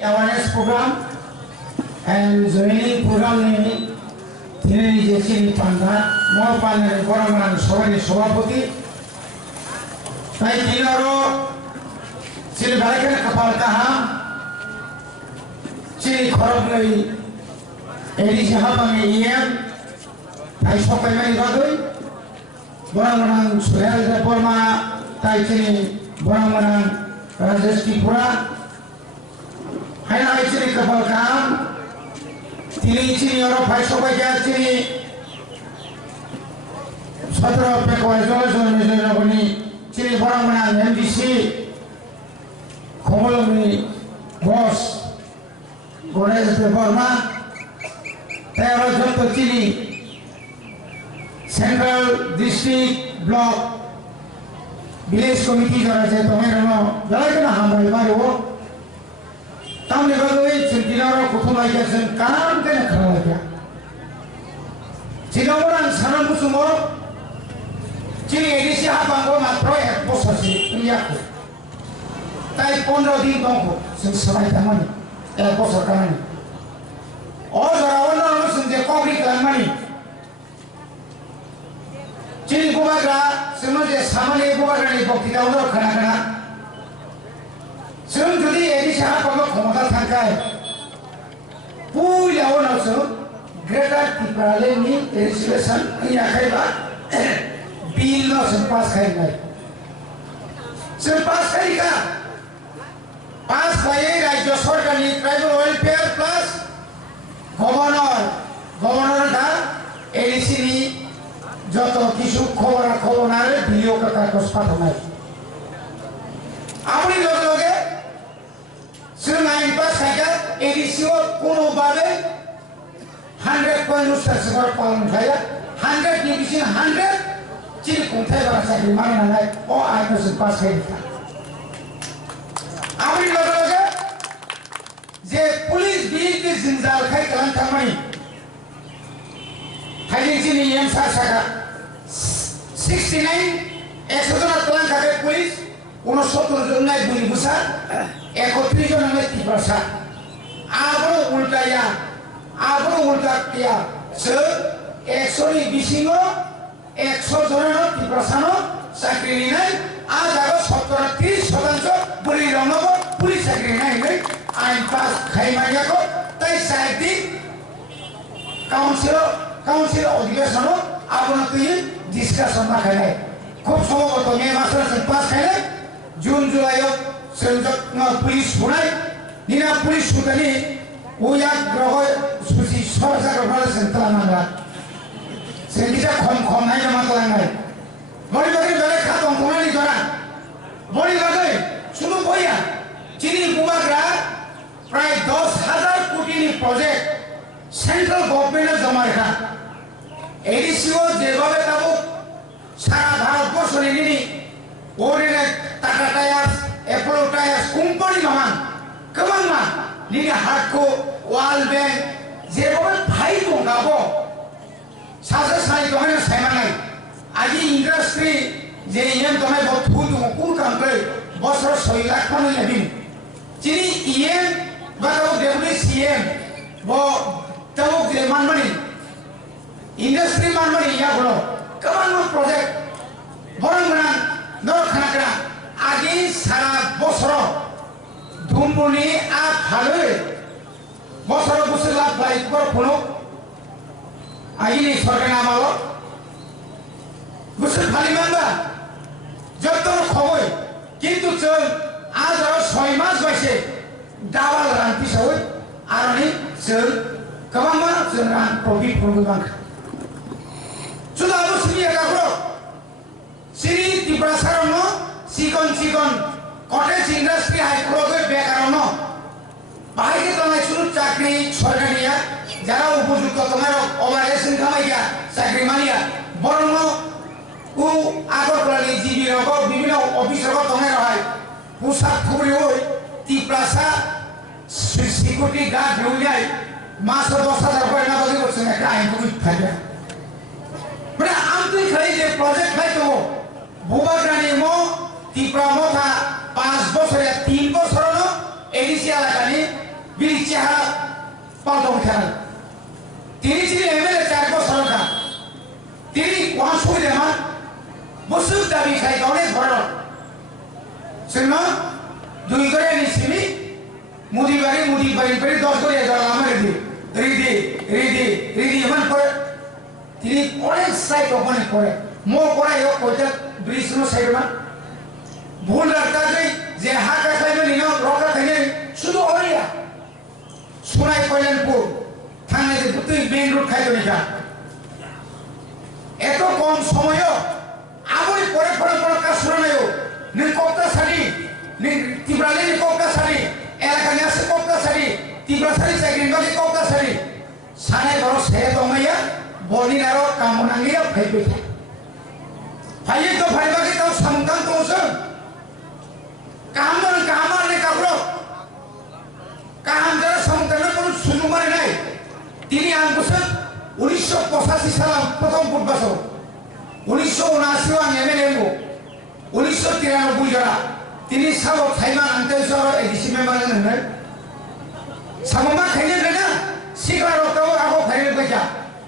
awareness program and joining program ni tini jesi panda mau panda orang soalnya sobapoti tapi tinaro sini balikan kepala kaham sini korok lagi edi siapa mengiam tapi sopai mani bagoi orang soal reforma tapi sini orang Rajesh Tripura hai na chini kapal kam tini chini oro phai sobai ja chini 17 pe ko resolution me jona boni chini borang mana MDC khomoloni boss Ganesh Devarma tero joto chini central district block village committee jara je tomero no jalai kana hambai maro tamne bagoi cintinaro kuthumai jasen kam kena khara kya cinamoran sanam kusumo cini edisi habango matro ek posasi iyaku tai 15 din tongko sing sabai tamani ek posar kamani o jarawana no sing je kobri kamani cini bubaga sino je samane bubaga ni bokti dawo khana khana Sebelum jadi ini siapa kalau komoda tangkai, punya orang so, Greta Tiprale ni legislation ni akai ba, bill no sempas kai nai, sempas kai ka, pas kai Rajya Sarkar ni tribal welfare plus governor dah edisi ni joto kisu khobor nare video ka kagus patamai, apa ni loge Selain pas saja edisi kuno babe 100 point sesuatu paling saya 100 division 100 ciri kuntai bahasa di mana nanti oh aku sempat saya apa yang lagi je polis bilik di zinjal kai kalan kamani hari ini yang saya 69 eksotan kalan kaget polis 69 জন নাই গুলি বুসা 31 জন আমি তিপ্রাসা আবো উল্টা কিয়া সে 100 নি বিসিঙ্গ 100 জনের তিপ্রাসানো চাকরি নাই আজ আরো 17-30% বলি রঙব পুলিশ চাকরি নাই আইন পাস খাই মাইয়াকো তাই সাইটি কাউন্সিল অধিবেশন আপনার তুই ডিসকাশন না খাই খুব সম্ভবত মে মাসের পাস খাই Jun Julai senjak polis punai, nina polis sudani, uyak groho susi sorsa groho sentral mangga. Sengkita kom nai nama telangai. Bori bagi balik katong kumani joran. Bori bagi sunu boya. Cini bubagra pray 10,000 koti ni project central government jama rekha. Edisio jebabe tabu sara Bharatbor ini orine Tata Tyres, Apollo Tyres, company mamang, kemana mah? Ni hakku wall bank, jebabe bhai tongkabo. Sasa sai tomai sai manai. Aji industry je yen tomai bot thulu kur kampai, bosro 6 lakh pani lebih. Cini yen batau WCM, bo tahu je manmani. Industry manmani ya bolo. Kemana mah project? Borang menang, nor khana Agi sara bosro dumbuni a phale bosro busla baik por phuno agi ni sorkar namalo busl phali manga joto khoi kintu chol aaj aro 6 mas baise dawal ranti soi arani chol kamama chran profit phuno bang sudah harus dia kakro siri Tiprasarano Sikon cottage industry hai kroge bekarono bahai ke tomai suru chakri sorkariya jara upojukto tomar operation khamaiya chakri mania borono u agortala jibi rogo bibino office rogo tomai rohai pusak khubri hoi Tiprasa security guard lujai maso 10,000 koy na bagi korche ekta ain koi thakbe bada amtui khali je project khai to bubagrani mo Tipra motha 5 বছর 3 বছর no edisi alakani bini চেহারা পাল্টন খেলেন তিনি ছিলেন MLA 4 বছর কাল তিনি কোন সুবিধা মান বসুক দাবি খাই অনেক বড় সেন দুই করে নিছিনি মুদি বাড়ি করে 10 করে যাওয়া আমার রিদি এমন করে তিনি অনেক সাইট ওখানে করে মো করে ওইটা ব্রিজ নো সাইড মা ভুল রাখতা যে হাকা খাইবে নিনো রকা খাইবে শুধু ওরিয়া সুনাই কল্যাণপুর থানায় তুই মেইন রোড খাইতো নিকা এত কম সময়ও আমরি পরে কাজ শুরু নাইও নি কপ্তা সারি নি তিব্রালে নি কপ্তা সারি এলাকা নি আছে কপ্তা সারি তিব্রা সারি চাকরি বাকি কপ্তা সারি সানাই বড় সে দমাইয়া বলিনারো কামনাঙ্গিয়া ফাইবে ফাইয়ে তো ফাইবাকে তাও সামকান তো কামার নে কাবলো কাহাম যারা সামকানের কোনো সুযোগ মানে নাই তিনি আনবসেন 1985 সালে প্রথম ভোট বছর 1979 আন এমএলএ 1993 যারা তিনি সাব থাইমান আনতে সর এডিসি মেম্বার নেন সামমা খাইনে না সিগরা রতাও আগো ফাইনে কইয়া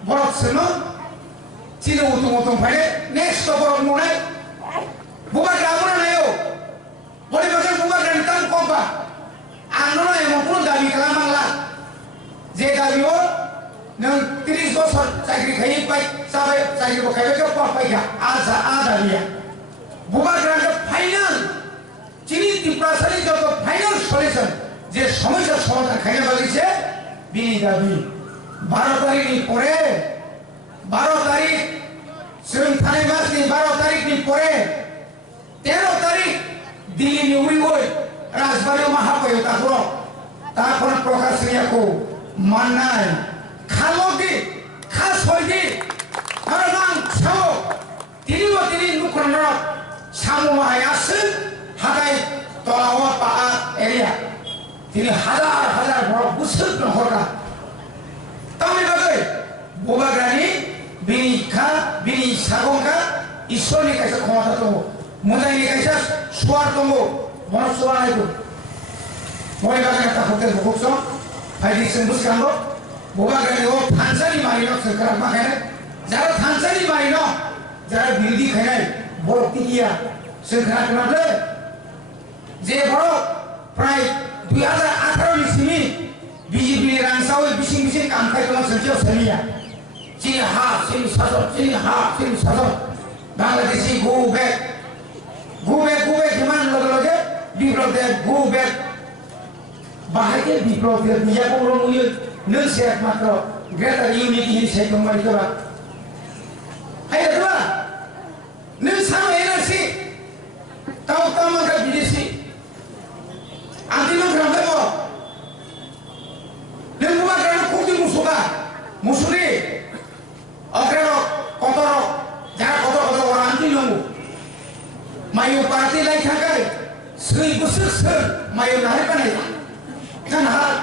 বড় ছিল চিনো উতুম ফাইনে নেক্সট বড় মনে বুবা গ্রামনা নাইও বড় বাজার বুবা গ্রামতান কবা আন্দোলন এমন কোন দাবি খালামাংলা যে দাবিও নং 30 বছর চাকরি খাই পাই সাবে চাকরি খাইবে কেউ পাইয়া আদালিয়া বুবা গ্রামের ফাইনাল চিনি ত্রিপুরাশালী যত ফাইনাল সলিউশন যে সমস্যার সমাধান খাইতে পারিছে বিনি দাবি 12 তারিখ পরে 12 তারিখ শ্রীম থানে মাস 12 তারিখ পরে 13 তারিখ দিল্লি নি উড়ি গই রাজবাড়ি মহাপয় তারপর প্রকাশ রিয়াকো মান্নাই খালগি খাস হইদি আর নাম ছাও তিনি নুকরন সামু মাই আছে হাগাই তলাওয়া পা এরিয়া তিনি হাজার বড় বুসুল নহরা তামি বাগে বোবাগ্রানি বিনি সাগঙ্কা ঈশ্বরনি কাছে ক্ষমতা তো মোদাইনি কাছে সোয়ার তঙ্গ মন সোয়া নাই তো মই বাগে তা হতে ভুকছ ফাইদি সেন্ডুস কান্দ বোবাগ্রানি ও থানসানি মারিনো সরকার মাখানে যারা থানসানি মারিনো যারা বিরোধী খাইনাই বড় টিকিয়া সরকার কানালে যে বড় প্রায় 2018 নিসিমি বিজেপি রানসাও বিশিং কাম খাই তোমার সঞ্চয় সেমিয়া চীন শাসন বাংলাদেশি গো ব্যাক হিমান লগে বিপ্লব দে গো ব্যাক বাহাইকে বিপ্লব দে নিয়া কোনো মুই নন সে একমাত্র গ্রেটার ইউনিটি হিসেবে তোমার করা হাই দেবা নন সাম এনার্জি তাও আমাকে বিদেশি আদিনো গ্রাম দেব লেবুবা গ্রাম কুকি মুসুরি অগ্রের কতর যারা কত ওরা আনতি লঙ্গু মায়ু পার্টি লাই থাকে সেই বসে মায়ু নাহি পানে জান হাত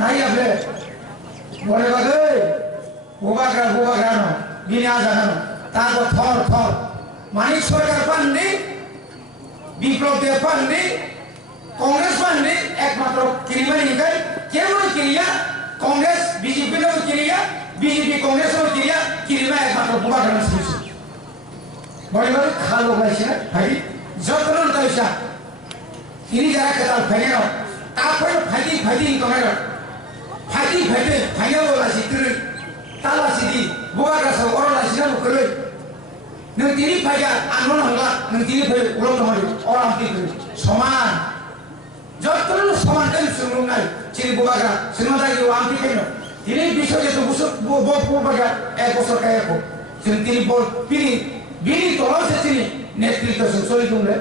নাই আবে বলে বাগে বোবাগ্রাম বিনা জানানো তারপর থর মানিক সরকার পাননি বিপ্লব দেব পাননি कांग्रेस पाने एकमात्र किरिया निकल केवल किरिया कांग्रेस बीजेपी ने किरिया बीजेपी कांग्रेस ने किरिया एकमात्र बुबा ग्राम स्पीच बड़े खालो गाइছে भाई যতন তাইছা তিনি যারা কেতাল ফেলেন তারপর ফাইটি কমের ফাইটি ফাইনাল লাসিত্র তালা সিদি বুবা গ্রাস ওরলা সিনা করে নং তিনি ফাইয়া আন্দোলন হলা নং তিনি ফাই উলম নমরি অরামতি সমান যতন সমান কাই সুরুনাই চিনি বুবাগা সিনমাদাই আমতি কেন তিনি বিষয়ে তো বুবাগা এক বছর কায়াকো তিনি বল বিনি তলাও সে চিনি নেতৃত্ব সরি তুমলে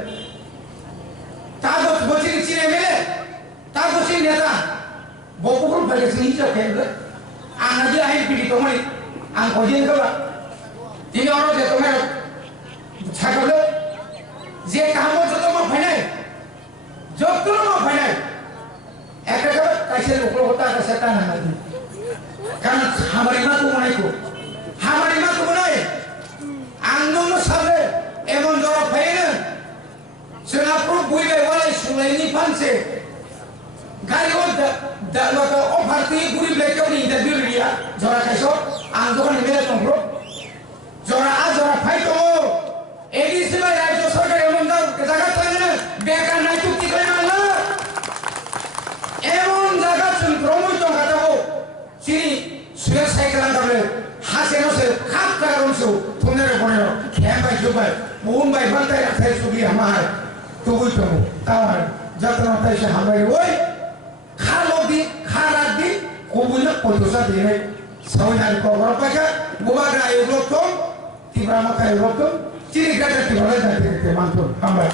তাগত বচিনি চিনে মেলে তাগত নেতা বপুকুর ফাইকে চিনি যা কেলে আনাজি আইন পিটি তোমাই আং কজিন কলা তিনি অর যে তোমার ছাগলে যে কাম যত মা ফাইনাই যতন মা ফাইনাই একটা কাছে উপর হতা का सेटा ना दी कारण हमारी मां तो बनाई आंदोलन साबे एमन जरा फाइना सेनापुर बुइले वाला सुलाइनी फानसे गाड़ी dan waktu operasi guri beliau ni interview dia jora kaso anggapan ini tongkro jora fight to edi sebagai raja सरकार emang jaga tangan bekan naik tu tiga mana emang jaga promo itu kata ko sini sudah saya kelang kabel hasil khap karon su tuner kono kembai jubai mumbai bantai akhir sugi hamar tubuh itu tawar jatuh nanti saya hambai woi kalau di haradi kubunya putusan ini sawit hari kau berapa kan bukan air lotom tiba makai lotom ciri kata tiba lagi dari teman tu hambai